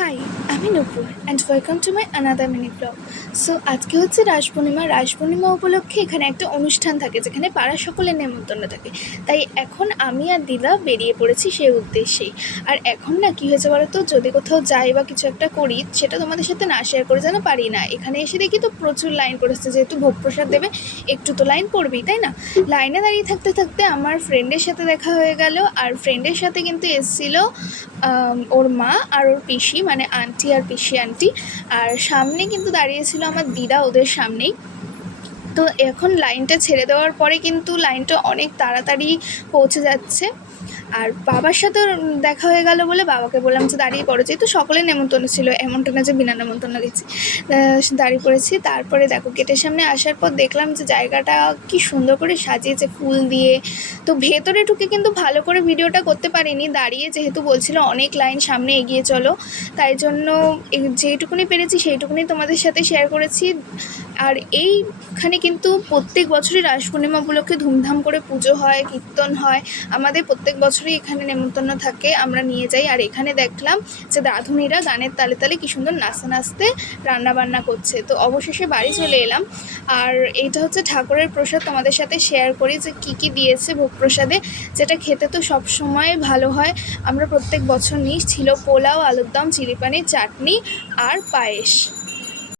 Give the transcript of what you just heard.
High, আমি Nupur and welcome to my another mini vlog. So আজকে হচ্ছে রাস পূর্ণিমা উপলক্ষে এখানে একটা অনুষ্ঠান থাকে যেখানে পাড়ার সকলের নেমন্তন্ন থাকে। তাই এখন আমি আর দিদা বেরিয়ে পড়েছি সেই উদ্দেশ্যেই। আর এখন না কী হয়েছে বলো তো, যদি কোথাও যাই বা কিছু একটা করি সেটা তোমাদের সাথে না শেয়ার করে যেন পারি না। এখানে এসে দেখি তো প্রচুর লাইন পড়েছে, যেহেতু ভোগ প্রসাদ দেবে একটু তো লাইন পড়বেই, তাই না? লাইনে দাঁড়িয়ে থাকতে থাকতে আমার ফ্রেন্ডের সাথে দেখা হয়ে গেল। আর ফ্রেন্ডের সাথে কিন্তু এসেছিলো ওর মা আর ওর পিসি, মানে আন্টি আর পিসি আন্টি। আর সামনে কিন্তু দাঁড়িয়েছিল আমার দিদা ওদের সামনেই। তো এখন লাইনটা ছেড়ে দেওয়ার পরে কিন্তু লাইনটা অনেক তাড়াতাড়ি পৌঁছে যাচ্ছে। আর বাবার সাথে দেখা হয়ে গেল বলে বাবাকে বললাম যে দাঁড়িয়ে পড়ো, যেহেতু সকলের নেমন্তন্ন ছিল, এমনটা না যে বিনা নেমন্তন্ন গেছি। দাঁড়িয়ে পড়েছি। তারপরে দেখো গেটের সামনে আসার পর দেখলাম যে জায়গাটা কি সুন্দর করে সাজিয়েছে ফুল দিয়ে। তো ভেতরে ঢুকে কিন্তু ভালো করে ভিডিওটা করতে পারিনি, দাঁড়িয়ে যেহেতু বলছিল অনেক লাইন, সামনে এগিয়ে চলো, তাই জন্য যেইটুকুনি পেরেছি সেইটুকুনি তোমাদের সাথে শেয়ার করেছি। আর এইখানে কিন্তু প্রত্যেক বছরই রাস পূর্ণিমা উপলক্ষে ধুমধাম করে পুজো হয়, কীর্তন হয়। আমাদের প্রত্যেক বছরই এখানে নেমন্তন্ন থাকে, আমরা নিয়ে যাই। আর এখানে দেখলাম যে রাঁধুনিরা গানের তালে তালে কী সুন্দর নাচতে নাচতে রান্নাবান্না করছে। তো অবশেষে বাড়ি চলে এলাম। আর এইটা হচ্ছে ঠাকুরের প্রসাদ, তোমাদের সাথে শেয়ার করি যে কী কী দিয়েছে ভোগ প্রসাদে, যেটা খেতে তো সব সময় ভালো হয়। আমরা প্রত্যেক বছর নিই। ছিল পোলাও, আলুর দম, চিলি পানির চাটনি আর পায়েস।